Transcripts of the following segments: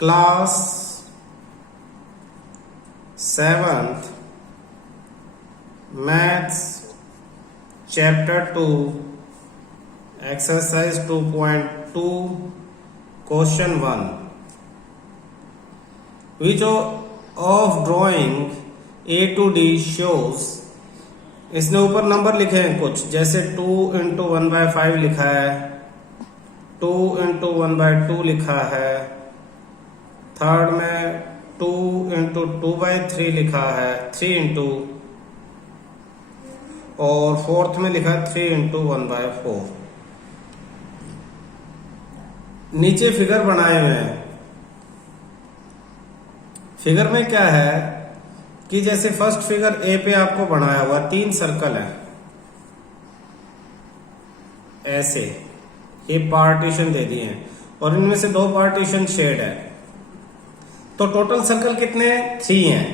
Class 7th maths chapter 2 exercise 2.2 question 1 which of drawing A to D shows। इसने ऊपर number लिखे हैं कुछ, जैसे 2 into 1/5 लिखा है, 2 into 1/2 लिखा है, थर्ड में 2 into 2/3 लिखा है, 3 into, और फोर्थ में लिखा है 3 into 1/4। नीचे फिगर बनाए हुए हैं। फिगर में क्या है कि जैसे फर्स्ट फिगर ए पे आपको बनाया हुआ 3 सर्कल है, ऐसे ये पार्टीशन दे दिए हैं और इनमें से 2 पार्टीशन शेड है, तो टोटल सर्कल कितने हैं? 3 हैं,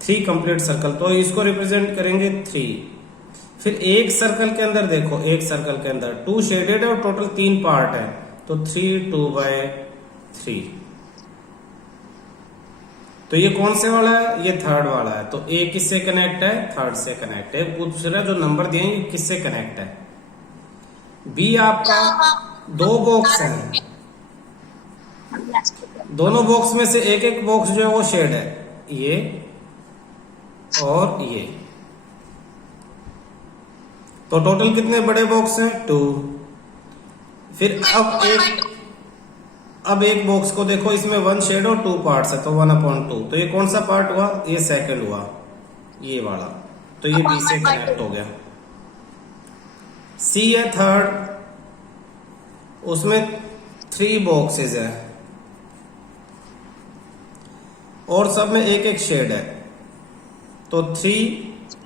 3 कंप्लीट सर्कल। तो इसको रिप्रेजेंट करेंगे 3। फिर एक सर्कल के अंदर देखो, एक सर्कल के अंदर 2 शेडेड है और टोटल 3 पार्ट है, तो 3 2/3। तो ये कौन से वाला है? ये थर्ड वाला है। तो ए किससे कनेक्ट है? थर्ड से कनेक्ट है। दूसरा जो नंबर दिए ये किससे कनेक्ट है? बी आपका 2 बॉक्स है, दोनों बॉक्स में से एक एक बॉक्स जो है वो शेड है, ये और ये। तो टोटल कितने बड़े बॉक्स हैं? 2। फिर अब एक बॉक्स को देखो, इसमें 1 शेड और 2 पार्ट्स है, तो 1/2। तो ये कौन सा पार्ट हुआ? ये सेकंड हुआ, ये वाला। तो ये बी से कनेक्ट हो गया। सी है थर्ड, उसमें 3 बॉक्सेस है और सब में एक एक शेड है, तो 3।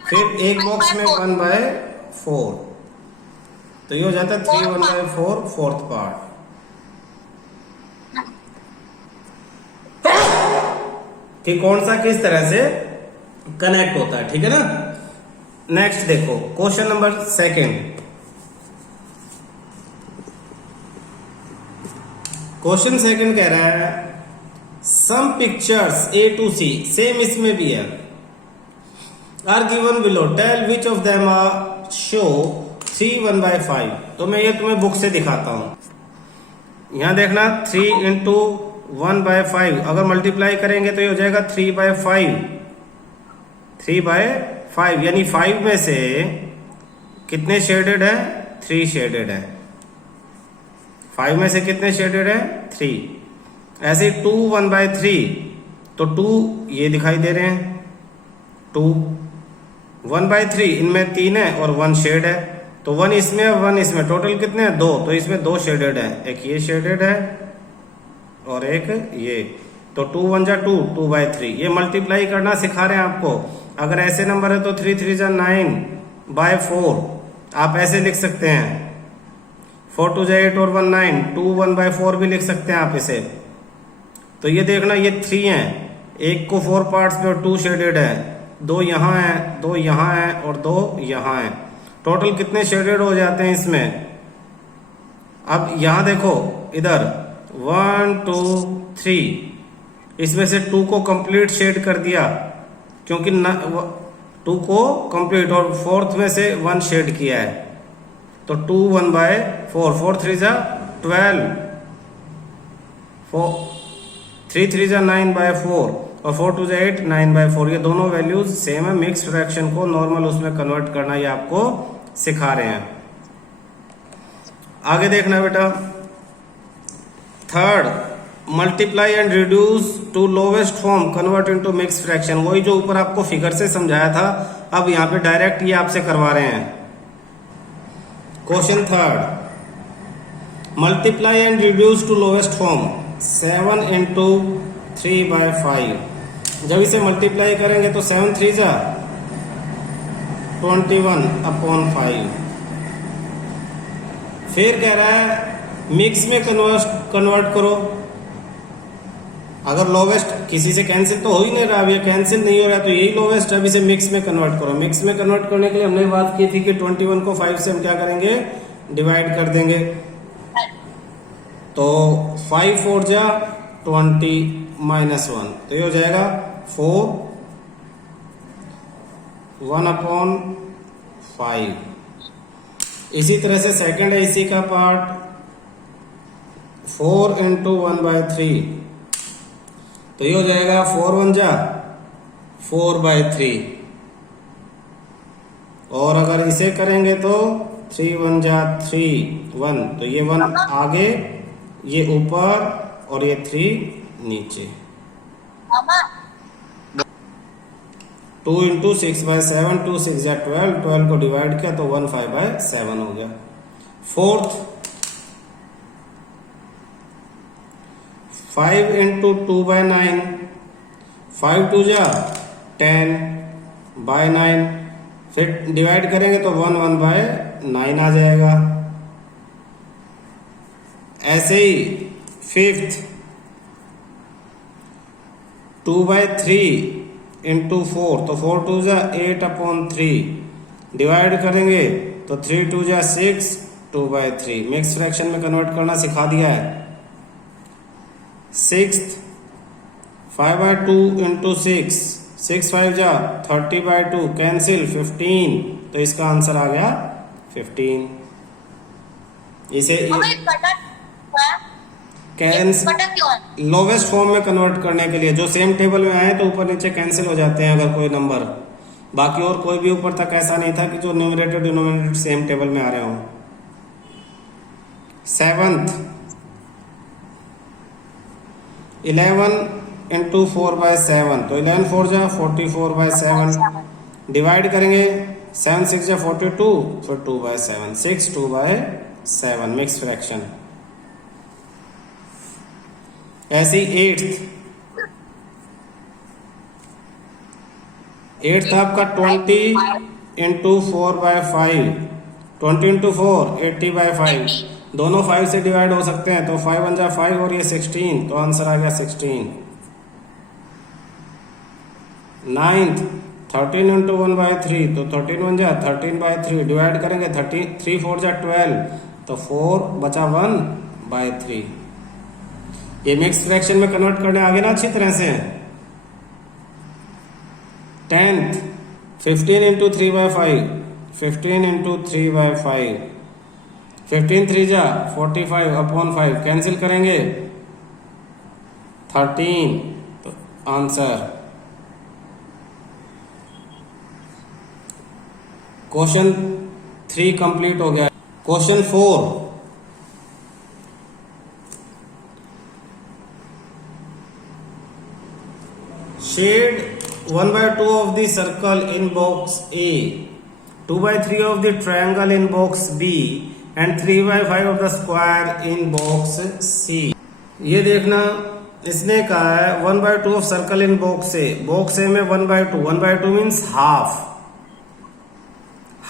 फिर एक बॉक्स में 1/4, तो ये हो जाता है 3 1/4 फोर्थ पार्ट। कि कौन सा किस तरह से कनेक्ट होता है, ठीक है ना। नेक्स्ट देखो क्वेश्चन नंबर 2। क्वेश्चन 2 कह रहा है some pictures A to C, same इसमें भी है, are given below, tell which of them are show 3 1/5। तो मैं ये तुम्हें बुक से दिखाता हूं। यहां देखना 3 into 1/5 अगर मल्टीप्लाई करेंगे तो ये हो जाएगा 3/5, 3/5 यानी 5 में से कितने शेडेड है? 3 शेडेड है। 5 में से कितने शेडेड है? 3। ऐसे 2 1/3, तो 2 ये दिखाई दे रहे हैं, 2 1/3 इनमें 3 है और 1 शेड है, तो 1 इसमें 1 इसमें, टोटल कितने हैं? 2। तो इसमें 2 शेडेड है, एक ये शेडेड है और एक ये। तो 2 1 जा 2, 2/3। ये मल्टीप्लाई करना सिखा रहे हैं आपको। अगर ऐसे नंबर है तो 3 3 जा 9/4 आप ऐसे लिख सकते हैं। 4 2 जा 8 और 1 9, 2 1/4 भी लिख सकते हैं आप इसे। तो ये देखना ये 3 है, एक को 4 पार्ट्स में और 2 शेडेड है, 2 यहाँ है, 2 यहाँ है और 2 यहाँ है। टोटल कितने शेडेड हो जाते हैं इसमें? अब यहां देखो, इधर 1 2 3, इसमें से 2 को कंप्लीट शेड कर दिया क्योंकि 2 को कंप्लीट, और फोर्थ में से 1 शेड किया है, तो 2 1/4, 4 3 जा 12, 3 3 जा 9/4 और 4 2 जा 8, 9/4। ये दोनों वैल्यूज सेम है। मिक्स फ्रैक्शन को नॉर्मल उसमें कन्वर्ट करना ये आपको सिखा रहे हैं। आगे देखना बेटा, third, multiply and reduce to lowest form convert into mix fraction. वही जो ऊपर आपको फिगर से समझाया था, अब यहाँ पे डायरेक्ट ये आपसे करवा रहे हैं। Question 3, multiply and reduce to lowest form 7 into 3/5। जब इसे मल्टीप्लाई करेंगे तो 7 3 जा 21/5। फिर कह रहा है मिक्स में कन्वर्ट करो। अगर लोवेस्ट किसी से कैंसिल तो हो ही नहीं रहा, अब ये कैंसिल नहीं हो रहा, तो यही लोवेस्ट है। अब इसे मिक्स में कन्वर्ट करो। मिक्स में कन्वर्ट करने के लिए हमने बात की थी कि 21 को 5 से हम क्या करेंगे? डिवाइड कर देंगे। तो 5 4 जा 20 माइनस 1, तो ये हो जाएगा 4 1/5। इसी तरह से सेकंड है इसी का पार्ट, 4 × 1/3, तो ये हो जाएगा 4 1 जा 4/3। और अगर इसे करेंगे तो 3 1 जा 3 1, तो ये 1 आगे, ये ऊपर और ये 3 नीचे। 2 × 6/7, 2 6 जा 12, 12 को डिवाइड किया तो 1 5/7 हो गया। फोर्थ, 5 × 2/9, 5 2 जा 10/9, फिर डिवाइड करेंगे तो 1 1/9 आ जाएगा। ऐसे ही फिफ्थ, 2/3 × 4, तो 4 2 जा 8/3, डिवाइड करेंगे तो 3 2 जा 6, 2/3। मिक्स फ्रैक्शन में कन्वर्ट करना सिखा दिया है। सिक्स्थ, 5/2 × 6, 6 5 जा 30/2, कैंसिल 15, तो इसका आंसर आ गया 15। इसे लोवेस्ट फॉर्म में कन्वर्ट करने के लिए, जो सेम टेबल में आए तो ऊपर नीचे कैंसिल हो जाते हैं अगर कोई नंबर, बाकी और कोई भी ऊपर तक ऐसा नहीं था कि जो न्यूमरेटर डिनोमिनेटर सेम टेबल में आ रहे हों। सेवंथ, 11 × 4/7, तो 11 4 जा 44/7, डिवाइड करेंगे 7 6 जा 42, फिर 2/7, 6 2/7, मिक्स फ्रैक्शन। ऐसी एट्थ आपका 20 × 4/5, 20 × 4 80/5, दोनों 5 से डिवाइड हो सकते हैं, तो 5 1 जा 5 और ये 16, तो आंसर आ गया 16। नाइन्थ, 13 × 1/3, तो 13 1 जा 13/3, डिवाइड करेंगे 3 4 जा 12, तो 4 बचा 1/3। ये मिक्स फ्रैक्शन में कन्वर्ट करने आगे ना अच्छी तरह से। 10th, 15 × 3/5, 15 × 3/5, 15 3 जा 45/5, कैंसिल करेंगे 13, तो आंसर। क्वेश्चन 3 कंप्लीट हो गया। Question 4, shade 1/2 of the circle in box A, 2/3 of the triangle in box B and 3/5 of the square in box C। ये देखना, इसने कहा है 1/2 of circle in box A. Box A में 1/2, 1/2 means half,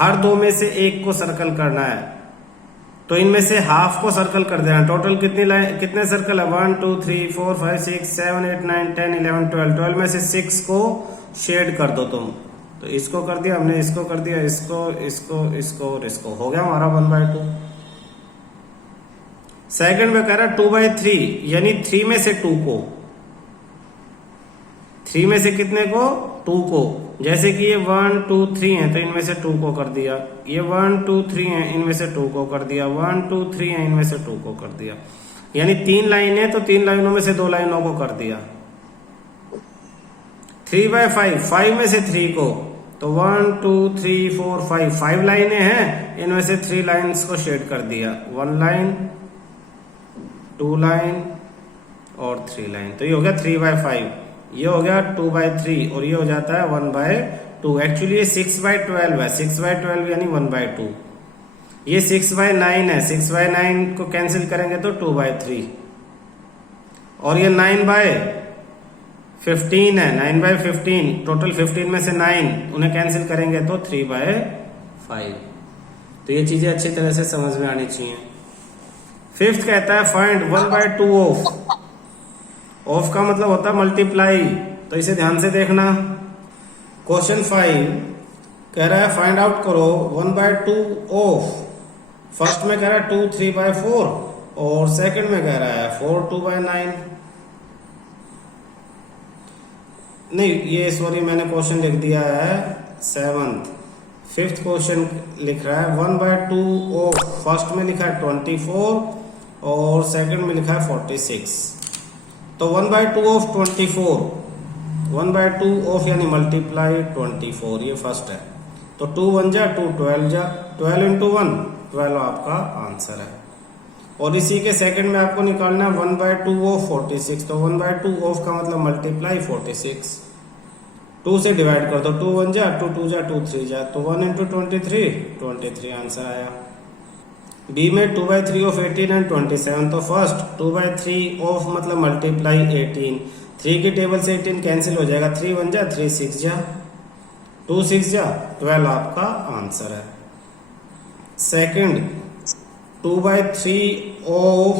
हर दो में से एक को सर्कल करना है, तो इनमें से हाफ को सर्कल कर देना। टोटल कितने सर्कल है? 1 2 3 4 5 6 7 8 9 10 11 12, 12 में से 6 को शेड कर दो तुम। तो इसको कर दिया हमने, इसको कर दिया, इसको इसको इसको और इसको, हो गया हमारा 1/2। सेकंड में कह रहा है 2/3, यानी 3 में से 2 को, 3 में से कितने को? 2 को। जैसे कि ये 1 2 3 है तो इनमें से 2 को कर दिया, ये 1 2 3 है इनमें से 2 को कर दिया, 1 2 3 है इनमें से 2 को कर दिया। यानी 3 लाइन है तो 3 लाइनों में से 2 लाइनों को कर दिया। 3/5, 5 में से 3 को, तो 1 2 3 4 5, 5 लाइनें हैं, इनमें से 3 लाइन्स को शेड कर दिया, 1 लाइन 2 लाइन और 3 लाइन। तो ये हो गया 3/5, ये हो गया 2/3 और ये हो जाता है 1/2। एक्चुअली ये 6/12 है, 6/12 यानी 1/2। ये 6/9 है, 6/9 को कैंसिल करेंगे तो 2/3। और ये 9/15 है, 9/15, टोटल 15 में से 9 उन्हें कैंसिल करेंगे तो 3/5। तो ये चीजें अच्छी तरह से समझ में आनी चाहिए। फिफ्थ कहता है फाइंड 1/2 ऑफ। ऑफ का मतलब होता है मल्टीप्लाई, तो इसे ध्यान से देखना। क्वेश्चन 5 कह रहा है फाइंड आउट करो 1/2 ऑफ। फर्स्ट में कह रहा है 2 3/4 और सेकंड में कह रहा है 4 2/9। नहीं, ये सॉरी मैंने क्वेश्चन लिख दिया है 7th। 5th क्वेश्चन लिख रहा है 1/2 ऑफ, फर्स्ट में लिखा है 24 और सेकंड में लिखा है 46। तो 1/2 ऑफ 24, 1/2 ऑफ यानी मल्टीप्लाई 24, ये फर्स्ट है। तो 2 1 जा 2 12 जा 12 इंटू 1 12 आपका आंसर है। और इसी के सेकंड में आपको निकालना है 1/2 ऑफ 46। तो 1/2 ऑफ का मतलब मल्टीप्लाई 46, 2 से डिवाइड कर दो, 2 1 जा 2 2 जा 2 3 जा, तो 1 इंटू 23 आंसर आया। बी में 2/3 ऑफ 18 एंड 27। तो फर्स्ट 2/3 ऑफ मतलब मल्टीप्लाई 18, 3 की टेबल से 18 कैंसिल हो जाएगा, 3 1 जा 3 6 जा 2 6 जा 12 आपका आंसर है। सेकंड 2/3 ऑफ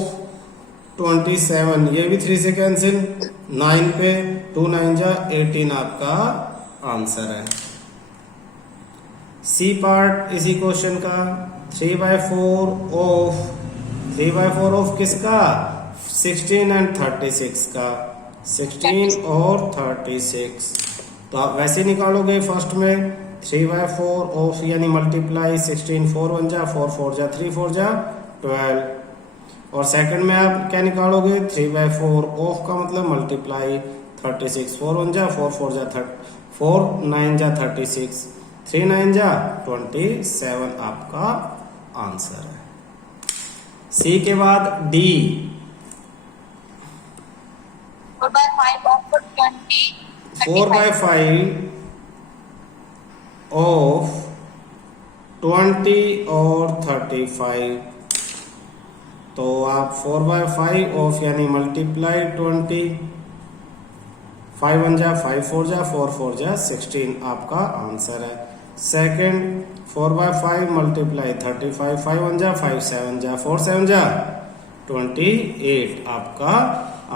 27, ये भी 3 से कैंसिल, 9 पे 2 9 जा 18 आपका आंसर है। सी पार्ट इसी क्वेश्चन का 3/4 ऑफ किसका, 16 एंड 36 का, 16 और 36। तो आप वैसे ही निकालोगे फर्स्ट में 3/4 ऑफ यानी मल्टीप्लाई 16, 4 1 जा 4 4 जा 3 4 जा 12। और सेकंड में आप क्या निकालोगे, 3/4 ऑफ का मतलब मल्टीप्लाई 36, 4 1 जा 4 4 जा 4 9 जा 36, 3 9 जा 27 आपका आंसर है। सी के बाद डी 4/5 of 20 4/5 ऑफ 20 और 35। तो आप 4/5 ऑफ यानी मल्टीप्लाई 20, 5 1 जा 5 4 जा 4 4 जा 16 आपका आंसर है। सेकंड 4/5 मल्टीप्लाई 35, 5 1 जा 5 7 जा 4 7 जा 28 आपका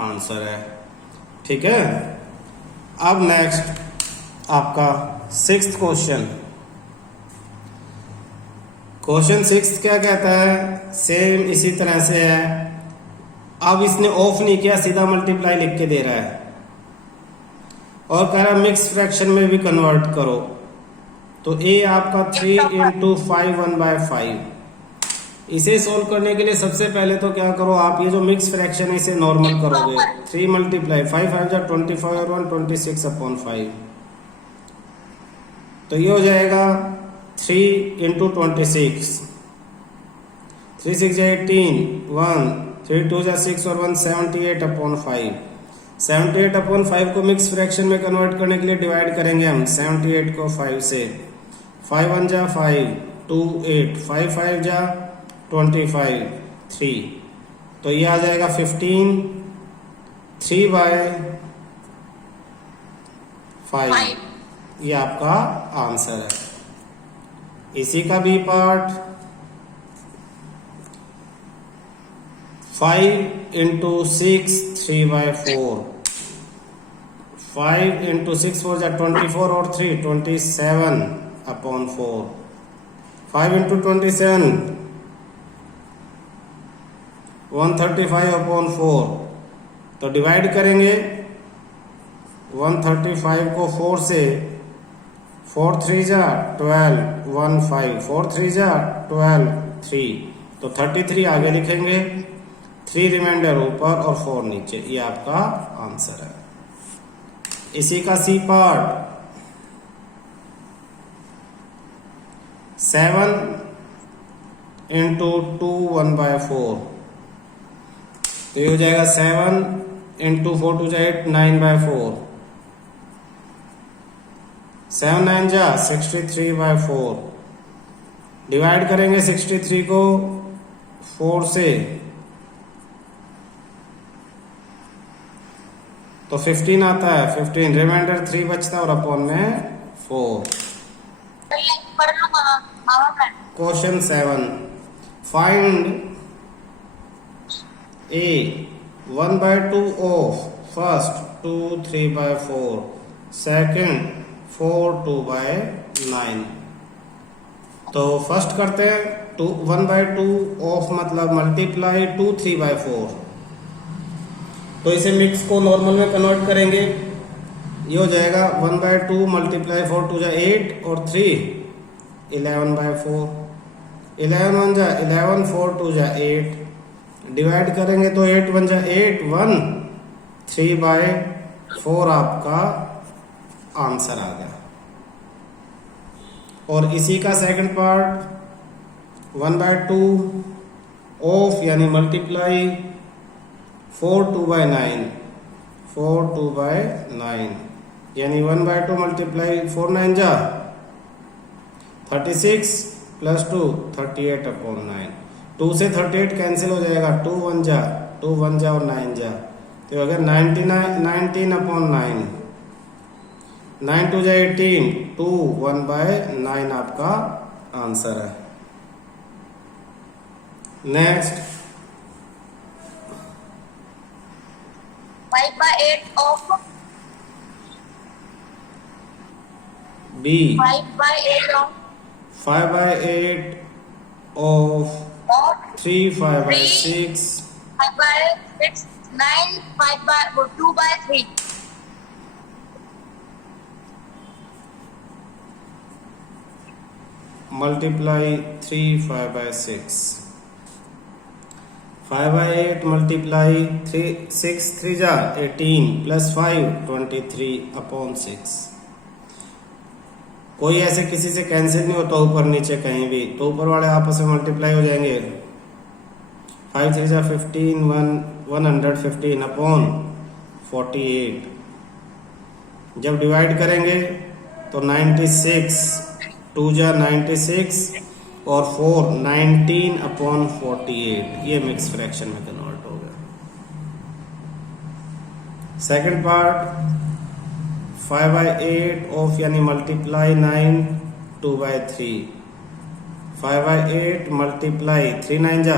आंसर है। ठीक है। अब नेक्स्ट आपका 6th क्वेश्चन। क्वेश्चन 6 क्या कहता है, सेम इसी तरह से है। अब इसने ऑफ नहीं किया, सीधा मल्टीप्लाई लिख के दे रहा है और कह रहा है मिक्स फ्रैक्शन में भी कन्वर्ट करो। तो ए आपका 3 इंटू 5 1/5। इसे सोल्व करने के लिए सबसे पहले तो क्या करो, आप ये जो मिक्स फ्रैक्शन है इसे नॉर्मल करोगे। 3 मल्टीप्लाई 5 5 जा 25 और 1 26/5। तो ये हो जाएगा 3 इंटू 26, 3 6 जा 18, 1 3 2 जा 6 और 1 78/5। 78/5 को मिक्स फ्रैक्शन में कन्वर्ट करने के लिए डिवाइड करेंगे हम 78 को 5 से। 5 1 जा 5, 2 8, 5 5 जा 25, 3। तो ये आ जाएगा 15, 3/5। ये आपका आंसर है। इसी का बी पार्ट 5 इंटू 6 3/4। 5 इंटू 6 4 जा 24 और 3 27/4। 5 इंटू 27 135/4। तो डिवाइड करेंगे 135 को 4 से, 4 3 जा 12 1 5, 4 3 जा 12 3। तो 33 आगे लिखेंगे, 3 रिमाइंडर ऊपर और 4 नीचे। ये आपका आंसर है। इसी का सी पार्ट 7 इंटू 2 1/4। तो ये हो जाएगा 7 इंटू 4 2 जा 8 9/4। 7 9 जा 63/4। डिवाइड करेंगे 63 को 4 से, तो 15 आता है, 15 रिमाइंडर 3 बचता है और अपॉन में 4। Question 7 find A 1/2 of first 2 3/4, second 4 2/9। तो फर्स्ट करते हैं 1/2 ऑफ मतलब मल्टीप्लाई 2 3/4। तो इसे मिक्स को नॉर्मल में कन्वर्ट करेंगे। ये हो जाएगा 1/2 मल्टीप्लाई 4 टू जा 8 और 3 11/4। 11 1 जा 11, 4 टू जा 8, डिवाइड करेंगे तो 8 1 जा 8, 1 3/4 आपका आंसर आ गया। और इसी का सेकंड पार्ट 1/2 ऑफ यानी मल्टीप्लाई 4 2/9, 4 2/9 यानी 1/2 मल्टीप्लाई 4 9 जा 36 प्लस 2 38/9। 2 से 38 कैंसिल हो जाएगा, 2 1 जा 2 1 जा और 9 जा, तो अगर 19/9, 9 2 जा 18, 2 1/9 आपका आंसर है। Next 5/8 of B 5/8 of 5/8 of 3 5/6 5/6 9 2/3 multiply 3 5/6, 5/8 multiply 3 6 3 जा 18 प्लस 5 23/6। कोई ऐसे किसी से कैंसिल नहीं होता ऊपर नीचे कहीं भी, तो ऊपर वाले आपस में मल्टीप्लाई हो जाएंगे। 5 3 जा 15 115/48। जब डिवाइड करेंगे तो 96, 2 जा 96 और 4 19/48, ये मिक्स फ्रैक्शन में कन्वर्ट हो गया। सेकंड पार्ट 5/8 ऑफ यानी मल्टीप्लाई 9 2/3, 5/8 मल्टीप्लाई 3 9 जा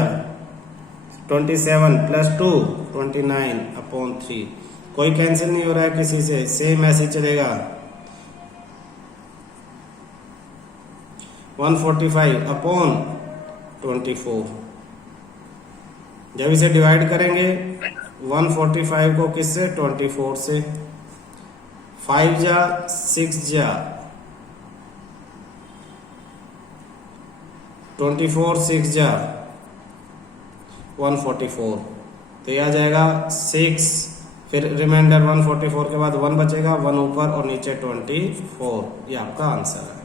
27 प्लस 2 29/3। कोई कैंसिल नहीं हो रहा है किसी से, सेम ऐसे चलेगा। 145/24। जब इसे डिवाइड करेंगे 145 को किससे, 24 से। 5 जा 6 जा 24 6 जा 144, तो यह आ जाएगा 6, फिर रिमाइंडर 144 के बाद 1 बचेगा, 1 ऊपर और नीचे 24, ये आपका आंसर है।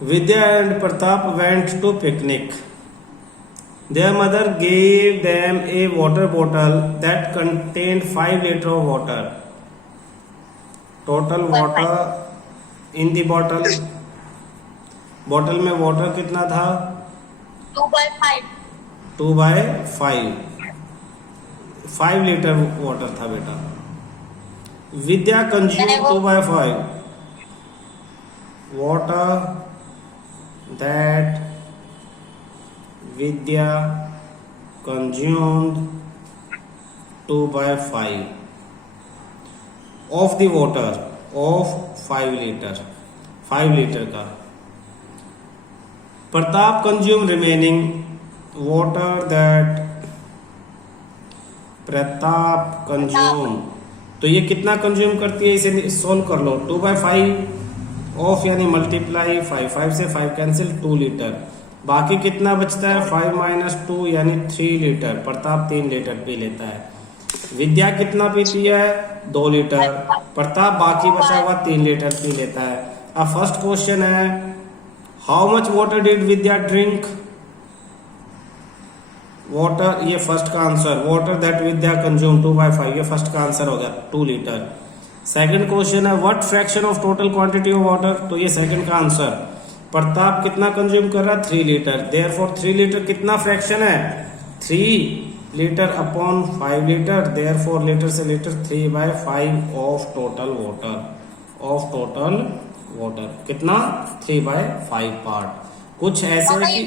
Vidya and Pratap went to picnic. Their mother gave them a water bottle that contained 5 liters of water. Total water in the bottle. Bottle में वाटर कितना था, 2/5 2/5, 5 लीटर वाटर था बेटा। विद्या consume 2/5 water that Vidya consumed 2/5 of the water of 5 litre का। Pratap consume remaining water that Pratap consume, तो ये कितना consume करती है, इसे सोल्व कर लो। 2/5 ऑफ यानी मल्टीप्लाई 5 से 5 कैंसिल 2 लीटर, बाकी कितना बचता है 5 - 2 यानी 3 लीटर। प्रताप 3 लीटर पी लेता है। विद्या कितना पीती है, 2 लीटर। प्रताप बाकी बचा हुआ 3 लीटर पी लेता है। अब फर्स्ट क्वेश्चन है, how much water did Vidya drink. Water, ये फर्स्ट का answer, water that Vidya consume 2/5, ये फर्स्ट का आंसर हो गया 2 लीटर। सेकंड क्वेश्चन है, what fraction of total quantity of water, तो ये सेकंड का आंसर। प्रताप कितना कंज्यूम कर रहा है, 3 लीटर। देयरफॉर 3 लीटर कितना फ्रैक्शन है, 3 litre upon 5 litre. Therefore litre से लीटर 3/5 ऑफ टोटल वाटर कितना, 3/5 पार्ट। कुछ ऐसे है कि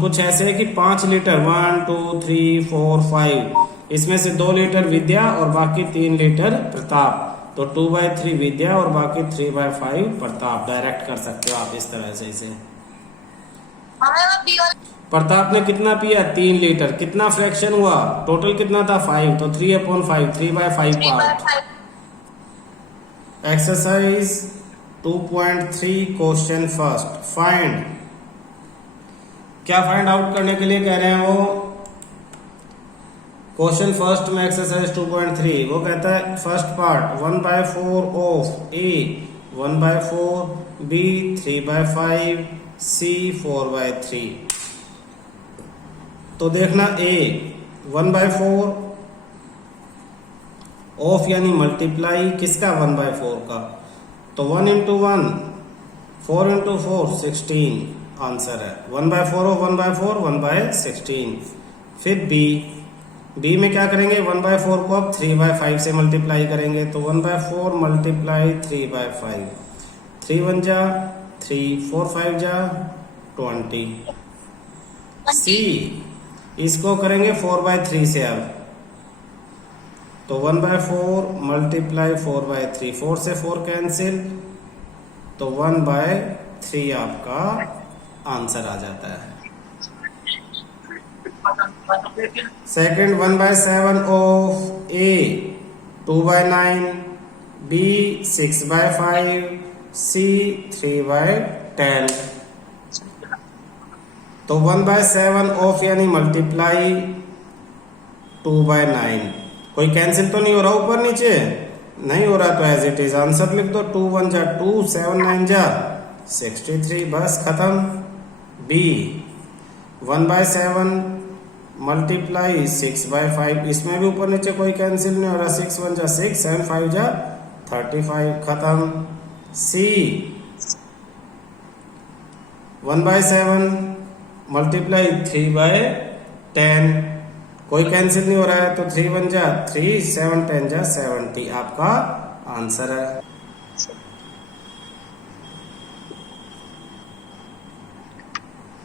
कुछ ऐसे है कि 5 लीटर 1 2 3 4 5, इसमें से 2 लीटर विद्या और बाकी 3 लीटर प्रताप, तो 2/3 विद्या और बाकी 3/5 प्रताप। डायरेक्ट कर सकते हो आप इस तरह से इसे। प्रताप ने कितना पिया 3 लीटर, कितना फ्रैक्शन हुआ, टोटल कितना था 5, तो 3/5, 3/5 3 by part. 5. Exercise 2.3 question first, find, क्या फाइंड आउट करने के लिए कह रहे हैं वो, क्वेश्चन फर्स्ट में एक्सरसाइज 2.3 वो कहता है first part 1/4 of A 1/4, B 3/5, C 4/3। तो देखना ए 1/4 ऑफ यानी मल्टीप्लाई किसका 1/4 का, तो 1 into 1 4 into 4 16 आंसर है। 1/4 ऑफ 1/4 1/16। फिर बी में क्या करेंगे 1/4 को अब 3/5 से मल्टीप्लाई करेंगे, तो 1/4 मल्टीप्लाई 3/5, 3 1 जा 3, 4 5 जा 20। सी इसको करेंगे 4/3 से अब, तो 1/4 मल्टीप्लाई 4/3, 4 से 4 कैंसिल, तो 1/3 आपका आंसर आ जाता है। सेकंड 1/7 ऑफ ए 2/9, बी 6/5, सी 3/10। तो 1/7 ऑफ यानी मल्टीप्लाई 2/9, कोई कैंसिल तो नहीं हो रहा ऊपर नीचे, नहीं हो रहा तो एज इट इज आंसर लिख दो, 2 1 जा 2, 7 9 जा 63, बस खत्म। बी 1/7 मल्टीप्लाई 6/5, इसमें भी ऊपर नीचे कोई कैंसिल नहीं हो रहा, 6 1 जा 6, 7 5 जा 35, खत्म। सी 1/7 मल्टीप्लाई 3/10, कोई कैंसिल नहीं हो रहा है, तो 3 1 जा 3, 7 10 जा 70 आपका आंसर है।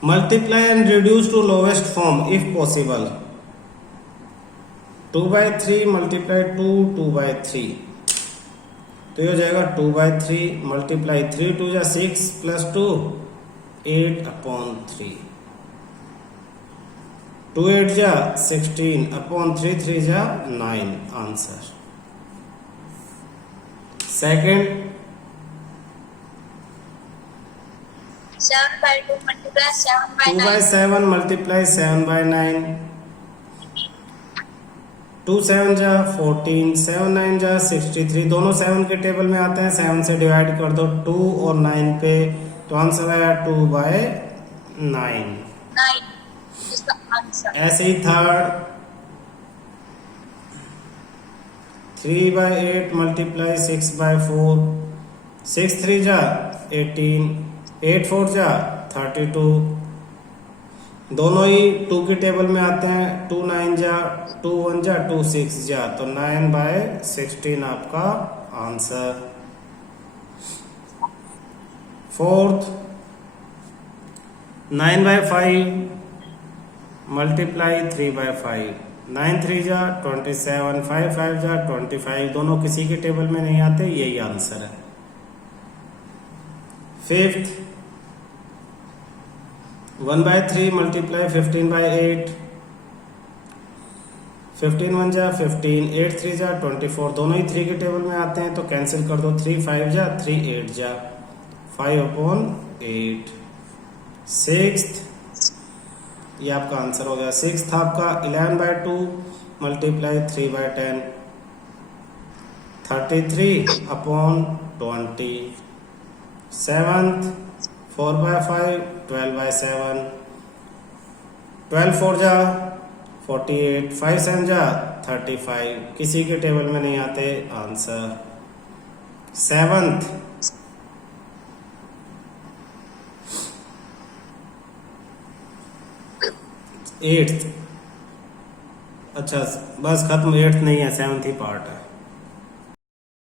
Multiply and reduce to lowest form if possible. 2/3 multiply 2, 2/3, तो ये हो जाएगा 2/3 मल्टीप्लाई 3 2 जा 6 प्लस 2 8/3, 2 8 जा 16/3, 3 जा 9 आंसर। Second 7/2 multiply 7/9. 2/7 मल्टीप्लाई 7/9, 2 7 जा 14, 7 9 जा 63, दोनों 7 के टेबल में आते हैं, 7 से डिवाइड कर दो 2 और 9 पे, तो आंसर आया 2/9। 9 is the answer. ऐसे ही थर्ड 3/8 मल्टीप्लाई 6/4, 6 3 जा 18, 8 4 जा 32, दोनों ही 2 के टेबल में आते हैं, 2 9 जा 2 1 जा 2 6 जा, तो 9/16 आपका आंसर। फोर्थ 9/5 मल्टीप्लाई 3/5, 9 3 जा 27, 5 5 जा 25, दोनों किसी के टेबल में नहीं आते, यही आंसर है। फिफ्थ 1/3 मल्टीप्लाई 15/8, 15 1 जा 15, 8 3 जा 24, दोनों ही 3 के टेबल में आते हैं, तो कैंसिल कर दो, 3 5 जा 3 8 जा 5/8। सिक्स्थ ये आपका आंसर हो गया। सिक्स्थ आपका 11/2 मल्टीप्लाई 3/10, 33/20। सेवंथ 4/5 12/7, 12 4 जा 48, 5 7 जा 35, किसी के टेबल में नहीं आते, आंसर। सेवंथ 8th, अच्छा बस खत्म, 8th नहीं है, 7th ही पार्ट है।